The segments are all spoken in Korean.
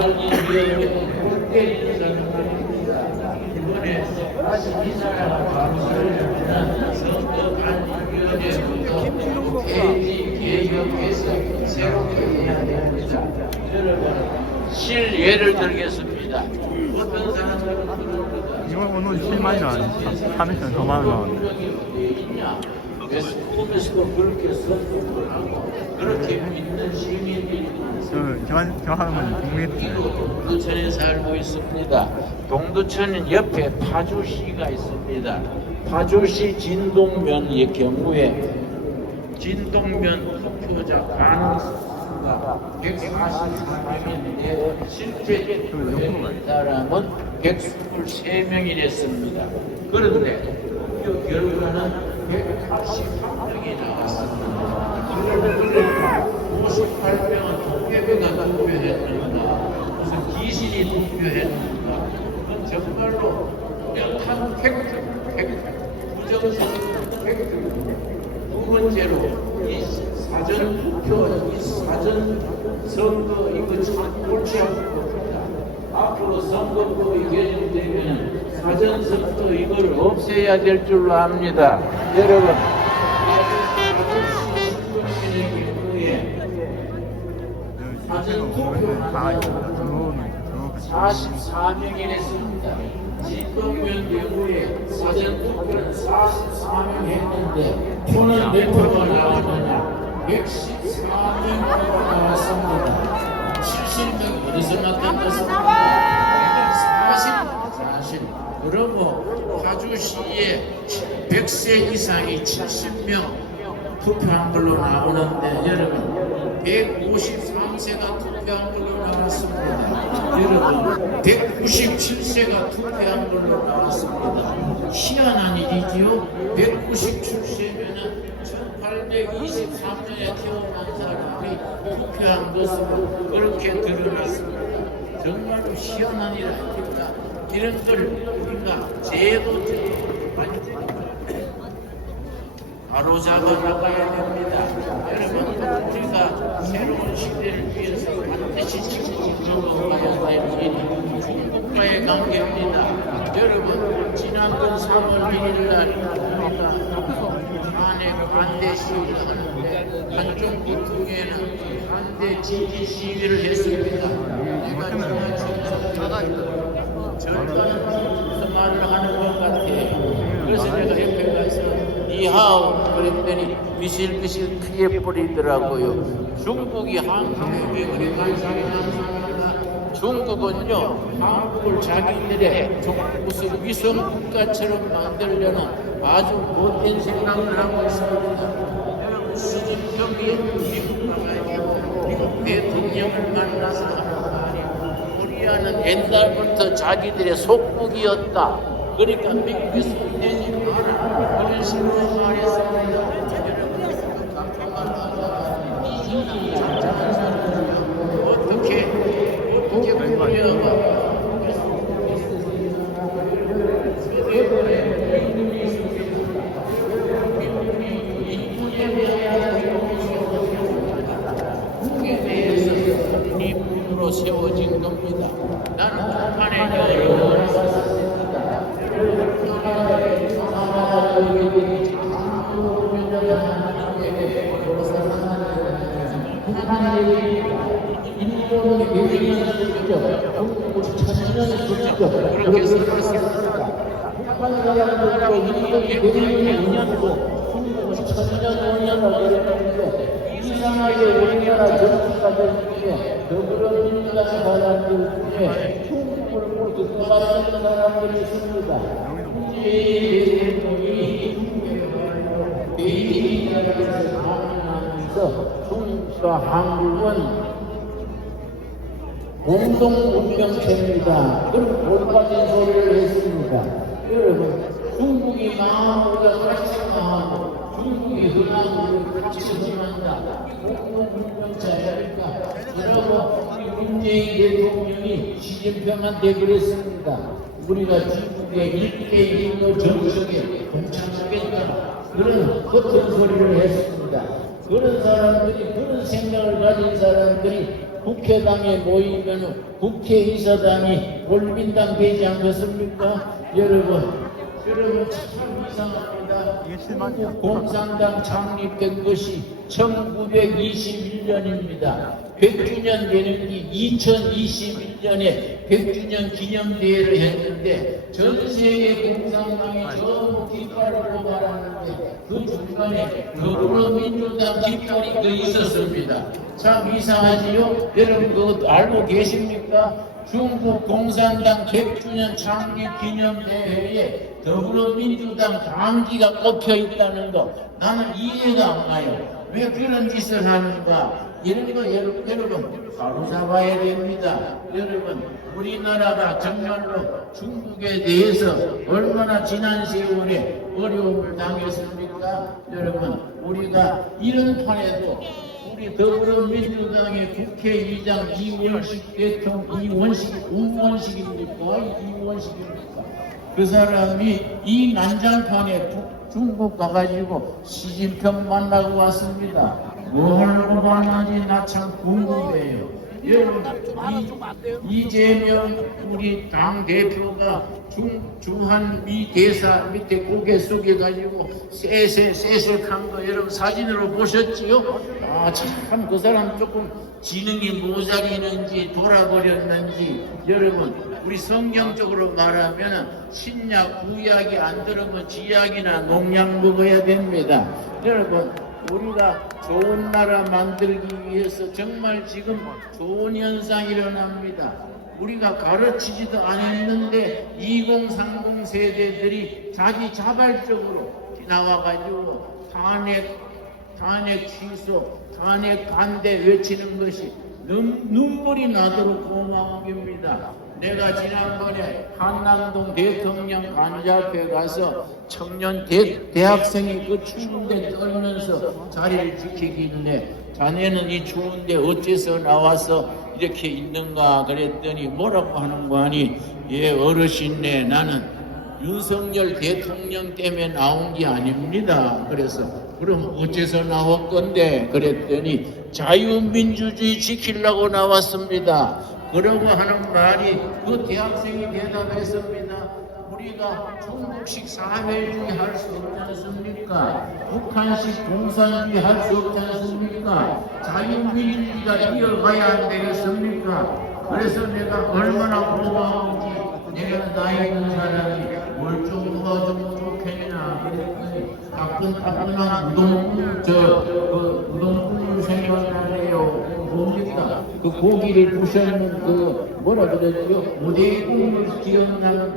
관리위원회는 국대 인사입니다. 이번에 다시 이사가 감사를 선거 관리위원회부터 개지 개혁해서 새롭게 해야 됩니다. 여러분 실예를 들겠습니다. 어떤 사람들은 그럽니다. 이건 오늘 7만이 나왔는지 3일간 더 많이 나왔는데 왜 꿈에서도 그렇게 선동을 하고 그렇게 믿는 시민들이 많습니다. 저 하면 국민 동두천에 살고 있습니다. 동두천 옆에 파주시가 있습니다. 파주시 진동면의 경우에 진동면 투표자 가능수가 144명인데 실제 투표한 사람은 123명이랬습니다. 그런데 그 결과는 181명이 나왔습니다. 58명은 도깨비가 투표했는가 무슨 귀신이 투표했는가 그건 정말로 한 팩트 부정선거 팩트. 두 번째로 이 사전 투표, 이 사전 선거 이거 참 옳지 않은 겁니다. 앞으로 선거법이 개정되면 사전 선거 이걸 없애야 될 줄로 압니다. 여러분, 사전 투표는 44명이 했습니다. 진동면 경우에 사전 투표는 44명 했는데 표는 몇 표가 나왔느냐? 114명 나왔습니다. 70명 어디서 나타났습니까? 40. 그러고 파주시에 100세 이상이 70명 투표한 걸로 나오는데 여러분 153세가 투표한 걸로 나왔습니다. 여러분 197세가 투표한 걸로 나왔습니다. 희한한 일이지요. 197세면은 1823년에 태어난 사람이 투표한 것으로 그렇게 드러났습니다. 정말로 희한한 일 아닙니까? 이런 걸 우리가 제도적으로 바로잡아 나가야 됩니다. 여러분, 우리가 새로운 시대를 위해서 반드시 지키고 가야 될 일이 중국과의 관계입니다. 여러분, 지난번 3월 1일 날 우리가 탄핵 반대 시위를 하는데 한중국 통에는 반대 지지 시위를 했습니다. 내가 지나치면서 절반은 말을 하는 것 같아요. 그래서 내가 옆에 가서 니하오 그랬더니 미실미실 피해버리더라고요. 중국이 한국에 그리 관심이 중국은요 한국을 자기들의 무슨 위성 국가처럼 만들려는 아주 못된 생각을 하고 있습니다. 여러분 시진핑이 미국 가가지고 미국 대통령을 만나서 하는 말이 코리아는 옛날부터 자기들의 속국이었다. 그러니까 미국이 손대지 마라. 그런 식으로 말했습니다. 여러분 깜깜한 이진이 장장한 사람이요. 어떻게 코리아가 국에 대해서 이분으로 세워진 겁니다. 나는 북한의 여인을 썼습니다. 북한의 인도의 여인을 그렇게 썼습니다. 북한 사람들도 인도의 여인을 5년고 천년 5년을 그랬는데 이상하게 우리나라 정치가들 중에 더불어민주당 사람들 중에 중국을 모두 떠받는 사람들이 있습니다. 문재인 대통령이 베이징에서 방문하면서 중국과 한국은 공동 운명체입니다. 그런 올바른 소리를 했습니다. 여러분, 중국이 망하고 우리가 같이 망하고 중국이 흥하고 우리가 같이 흥한다. 공동 운명체입니까? 그러고 우리 문재인 대통령이 시진핑한테 그랬습니다. 우리가 중국의 1대1로 정책에 동참하겠다. 그런 겉은 소리를 했습니다. 그런 사람들이, 그런 생각을 가진 사람들이 국회당에 모이면 국회의사당이国민당 되지 않겠습니까? 여러분 참 이상합니다. 이게 실망이야. 중국 공산당 창립된 것이 1921년입니다. 100주년 되는 게 2021년에 100주년 기념대회를 했는데 전 세계 공산당이 전부 깃발을 뽑아놨는데 그 중간에 더불어민주당 깃발이 그 있었습니다. 참 이상하지요? 여러분 그거 알고 계십니까? 중국 공산당 100주년 창립 기념대회에 더불어민주당 당기가 꼽혀 있다는 거 나는 이해가 안 가요. 왜 그런 짓을 하는가? 이런 거 여러분 바로잡아야 됩니다. 여러분 우리나라가 정말로 중국에 대해서 얼마나 지난 세월에 어려움을 당했습니까? 여러분 우리가 이런 판에도 우리 더불어민주당의 국회의장 이원식 대통령 이원식입니까? 그 사람이 이 난장판에 중국 가가지고 시진핑 만나고 왔습니다. 뭘 하고 만나지 나 참 궁금해요. 여러분 이재명 우리 당 대표가 중한 미 대사 밑에 고개 숙여가지고 쎄쎄한 거 여러분 사진으로 보셨지요? 아 참 그 사람 조금 지능이 모자리는지 돌아버렸는지 여러분 우리 성경적으로 말하면 신약 구약이 안 들으면 지약이나 농약 먹어야 됩니다. 여러분 우리가 좋은 나라 만들기 위해서 정말 지금 좋은 현상이 일어납니다. 우리가 가르치지도 않았는데 2030 세대들이 자기 자발적으로 나와가지고 탄핵 취소, 탄핵 반대 외치는 것이 눈물이 나도록 고마운 겁니다. 내가 지난번에 한남동 대통령 관저 앞에 가서 청년 대학생이 그 추운데 떨면서 자리를 지키길래 자네는 이 추운데 어째서 나와서 이렇게 있는가 그랬더니 뭐라고 하는 거 아니 예 어르신네 나는 윤석열 대통령 때문에 나온 게 아닙니다. 그래서 그럼 어째서 나올 건데 그랬더니 자유민주주의 지키려고 나왔습니다. 그러고 하는 말이 그 대학생이 대답했습니다. 우리가 중국식 사회주의 할 수 없지 않습니까? 북한식 공산주의 할 수 없지 않습니까? 자유민주주의가 이어가야 안 되겠습니까? 그래서 내가 얼마나 고마운지 내가 나이 있는 사람이 뭘 좀 도와주면 좋겠냐 그랬더니 따끈따끈한 우동국물 생각나네요. 뭡니까? 그 고기를 부셔있는 그 뭐라 그러죠? 무대의 국물 기억나는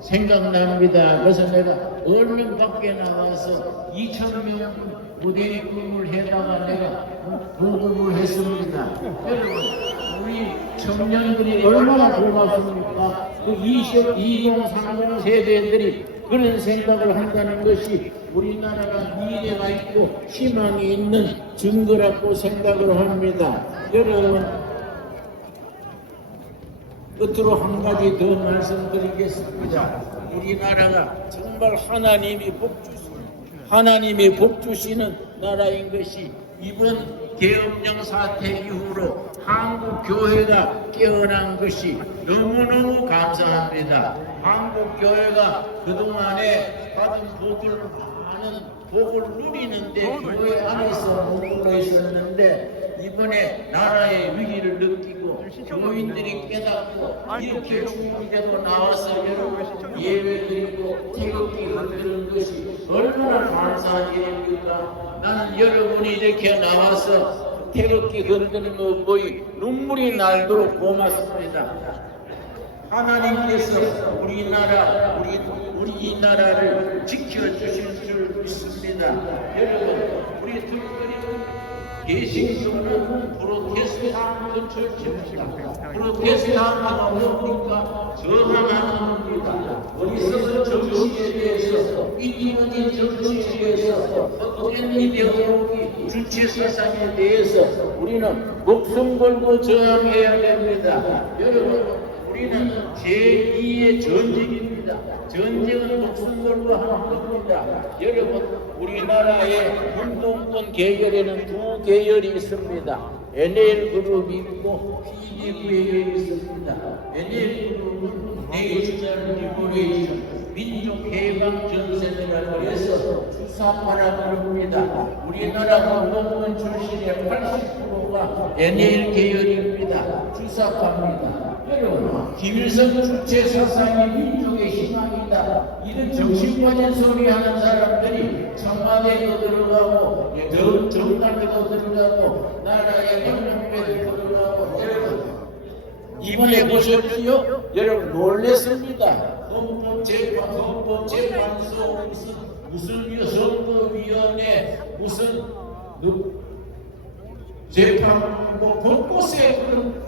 생각납니다. 그래서 내가 얼른 밖에 나와서 2,000명 무대의 국물 해다가 내가 보급을 했습니다. 여러분 우리 청년들이 얼마나 고맙습니까? 그 2030 세대들이 그런 생각을 한다는 것이 우리나라가 미래가 있고 희망이 있는 증거라고 생각을 합니다. 여러분 끝으로 한 가지 더 말씀드리겠습니다. 우리나라가 정말 하나님이 복 주시는 나라인 것이 이번 계엄령 사태 이후로 한국 교회가 깨어난 것이 너무너무 감사합니다. 한국 교회가 그동안에 받은 많은 복을 누리는데 교회 안에서 머물러 있었는데 이번에 나라의 위기를 느끼고 교인들이 깨닫고 이렇게 추운데도 나와서 여러분 예배드리고 태극기 흔드는 것이 얼마나 감사한 일입니까? 나는 여러분이 이렇게 나와서 태극기 흔드는 거 거의 눈물이 날도록 고맙습니다. 하나님께서 우리 이 나라를 지켜주실 줄 믿습니다. 여러분 우리 특별히 개신교는 프로테스탄트 철치입니다. 프로테스탄트가 뭡니까? 저항하는 겁니다. 어디서 정치에 대해서 이기적인 정치에 대해서 어떤 이데올로기 주체 사상에 대해서 우리는 목숨 걸고 저항해야 됩니다. 여러분 우리는 제2의 전쟁입니다. 전쟁은 목숨 걸고 하는 겁니다. 여러분 우리나라의 운동권 계열에는 두 계열이 있습니다. NL그룹이 있고 PDV에 있습니다. NL그룹은 내셔널 리버레이션 민족해방전선이라고 해서 주사파라고 부릅니다. 우리나라 공무원 출신의 80%가 NL 계열입니다. 주사파입니다. 여러분, 김일성 주체 사상이 민족의 희망이다. 이런 정신 빠진 소리 하는 사람들이 청와대에도 들어가고 정당에도 들어가고 나라의 영향력에도 들어가고 여러분 이번에 보셨지요? 여러분 놀랬습니다. 헌법재판소 무슨 선거위원회 무슨 재판 곳곳에 그런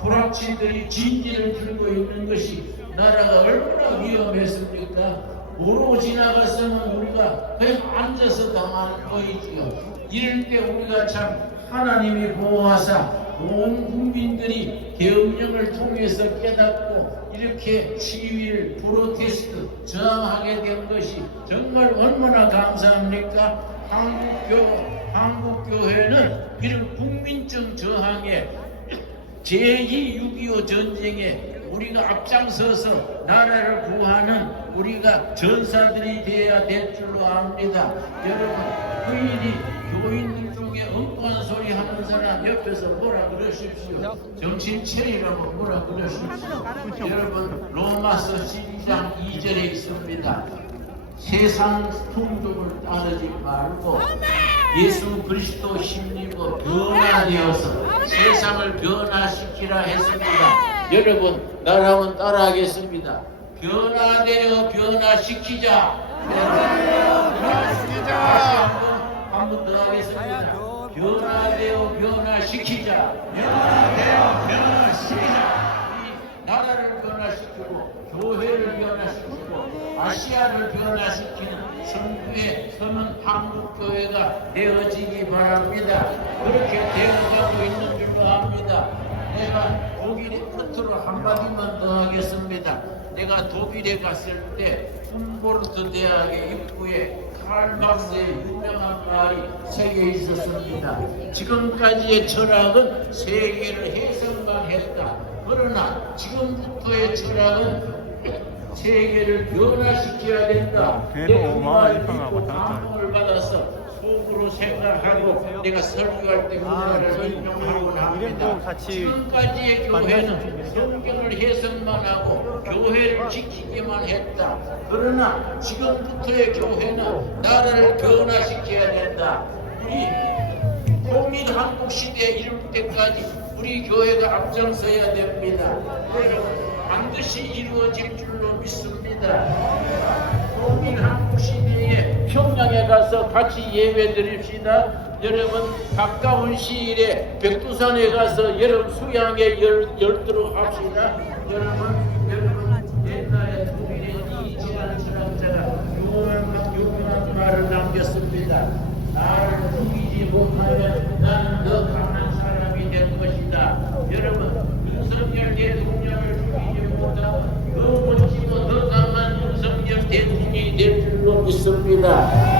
불합치들이 진지를 들고 있는 것이 나라가 얼마나 위험했습니까? 모르고 지나갔으면 우리가 그냥 앉아서 당하는 거이지요. 이럴 때 우리가 참 하나님이 보호하사 온 국민들이 계엄령을 통해서 깨닫고 이렇게 시위를 프로테스트 저항하게 된 것이 정말 얼마나 감사합니까? 한국교회는 이런 국민적 저항에 제2 6.25 전쟁에 우리가 앞장서서 나라를 구하는 우리가 전사들이 되어야 될 줄로 압니다. 여러분, 교인들 중에 엉뚱한 소리 하는 사람 옆에서 뭐라 그러십시오. 정신 차리라고 뭐라 그러십시오. 여러분, 로마서 12장 2절에 있습니다. 세상 풍속을 따르지 말고 예수 그리스도 힘입어 변화되어서 세상을 변화시키라 했습니다. 여러분 나라면 따라하겠습니다. 변화되어 변화시키자. 한 번 더 하겠습니다. 변화되어 변화시키자. 이 나라를 변화시키고 교회를 변화시키고 아시아를 변화시키는 성부의 서는 한국교회가 되어지기 바랍니다. 그렇게 되어가고 있는 줄로 압니다. 내가 독일의 끝으로 한마디만 더 하겠습니다. 내가 독일에 갔을 때 훔보르트 대학의 입구에 칼 막스의 유명한 말이 새겨 있었습니다. 지금까지의 철학은 세계를 해석만 했다. 그러나 지금부터의 철학은 세계를 변화시켜야 된다. 내 말을 믿고 감동을 받아서 속으로 생각하고 내가 설교할 때 문화를 인용하곤 합니다. 지금까지의 교회는 성경을 해석만 하고 교회를 지키기만 했다. 그러나 지금부터의 교회는 나라를 변화시켜야 된다. 우리 통일 한국 시대에 이를 때까지 우리 교회가 앞장서야 됩니다. 여러분 반드시 이루어질 줄로 믿습니다. 통일 한국 시대에 평양에 가서 같이 예배 드립시다. 여러분 가까운 시일에 백두산에 가서 여러분 수양에 열도록 합시다. 여러분 옛날에 독일의 이지한 철학자가 유명한 말을 남겼습니다. 나를 죽이지 못하면 나는 더 강한 사람이 될 것이다. 여러분 윤석열 대통령을 죽이지 못하면 더 멋지고 더 강한 윤석열 대통령이 될 줄로 믿습니다.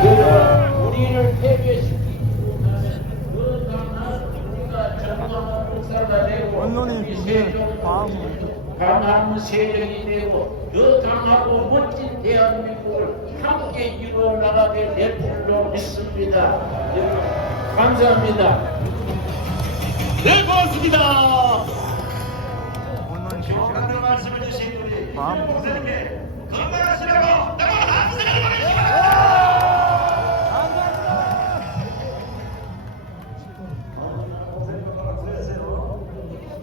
여러분 우리를 패배시키지 못하면 더 강한 우리가 정당한 목사가 되고 언론이 강한 세력이 되고 더 강하고 멋진 대한민국을 함께 이루어 나가게 될 줄로 믿습니다. 감사합니다. 네, 고맙습니다. 언론이 정확한 말씀을 주신 우리 마음 목사님께 건강하시라고 따로 함성을 보내주십니다.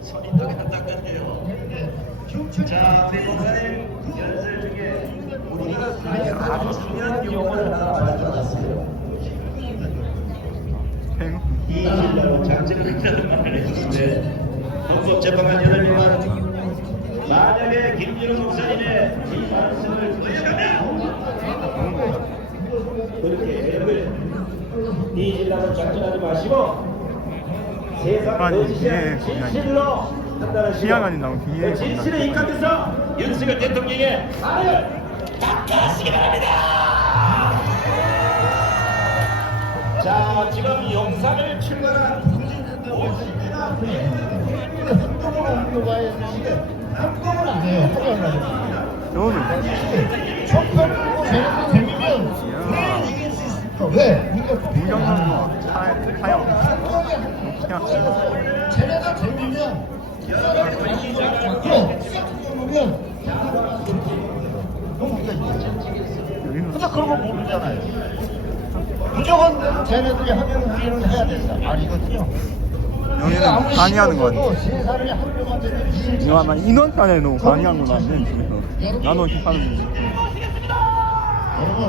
손인덕이 한다건데요. 자, 우리 목사님 연설 중에 우리가 아주 중요한 용어를 하나 가져왔어요. 이기려고 작전을 했다는 말을 해주는데 헌법재판관 8명은 만약에 김진우 목사님의 이 말씀을 거역하면 그렇게 애를 이기려고 작전하지 마시고 세상 거짓이야 진실로 판단하시고 시야관이 나오고 뒤에 그 진실에 입각해서 윤석열 대통령의 말을 닦아하시기 바랍니다. 자, 지금 용산을 출발한 근데 행동으로 옮겨가야 되는데 행동을 안 해요. 하잖아요. 저는 청소를 재미면 왜 이길 수 있습니까? 왜? 우리가 무경선수 타요. 쟤네가 재미면 이 사람이 가진 걸 갖고 시작해보면 너무 우리가 이기죠. 근데 그런 거 모르잖아요. 무조건 쟤네들이 하면 우리는 해야 된다. 아니거든요. 여기는 강의하는 거 같아. 세 사람이 한 명한테 이길 수 이거 나 인원간에 너무 강의한 거 같네 집에서. 나도 하는 거. 여러분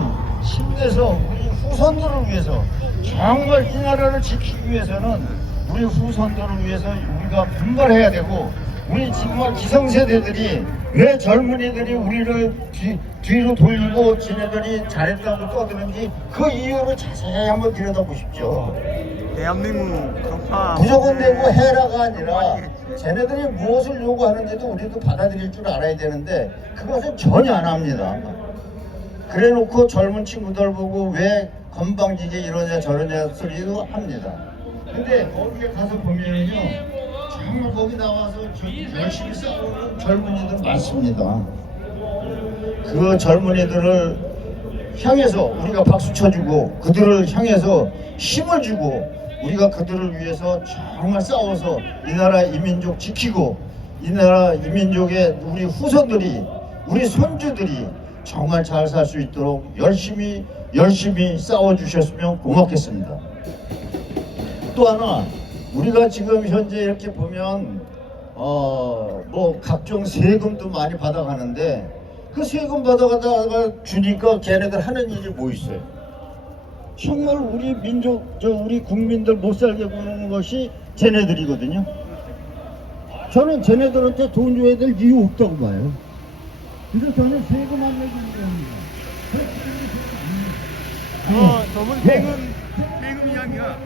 힘내서 우리 후손들을 위해서 정말 이 나라를 지키기 위해서는 우리 후손들을 위해서 우리가 분발해야 되고 우리 정말 기성세대들이 왜 젊은이들이 우리를 뒤로 돌리고 지네들이 잘했다고 떠드는지 그 이유를 자세히 한번 들여다보십시오. 대한민국 정파 무조건 내고 해라가 아니라 쟤네들이 무엇을 요구하는지도 우리도 받아들일 줄 알아야 되는데 그것은 전혀 안 합니다. 그래 놓고 젊은 친구들 보고 왜 건방지게 이러냐 저러냐 소리도 합니다. 근데 거기에 가서 보면요 정말 거기 나와서 열심히 싸우는 젊은이들 많습니다. 그 젊은이들을 향해서 우리가 박수 쳐주고 그들을 향해서 힘을 주고 우리가 그들을 위해서 정말 싸워서 이 나라 이민족 지키고 이 나라 이민족의 우리 후손들이 우리 손주들이 정말 잘 살 수 있도록 열심히 싸워주셨으면 고맙겠습니다. 또 하나 우리가 지금 현재 이렇게 보면 뭐 각종 세금도 많이 받아가는데 그 세금 받아가다가 주니까 걔네들 하는 일이 뭐 있어요? 정말 우리 민족 우리 국민들 못 살게 구는 것이 쟤네들이거든요. 저는 쟤네들한테 돈 줘야 될 이유 없다고 봐요. 그래서 저는 세금 안 내기로 합니다. 저분 세금 이야기가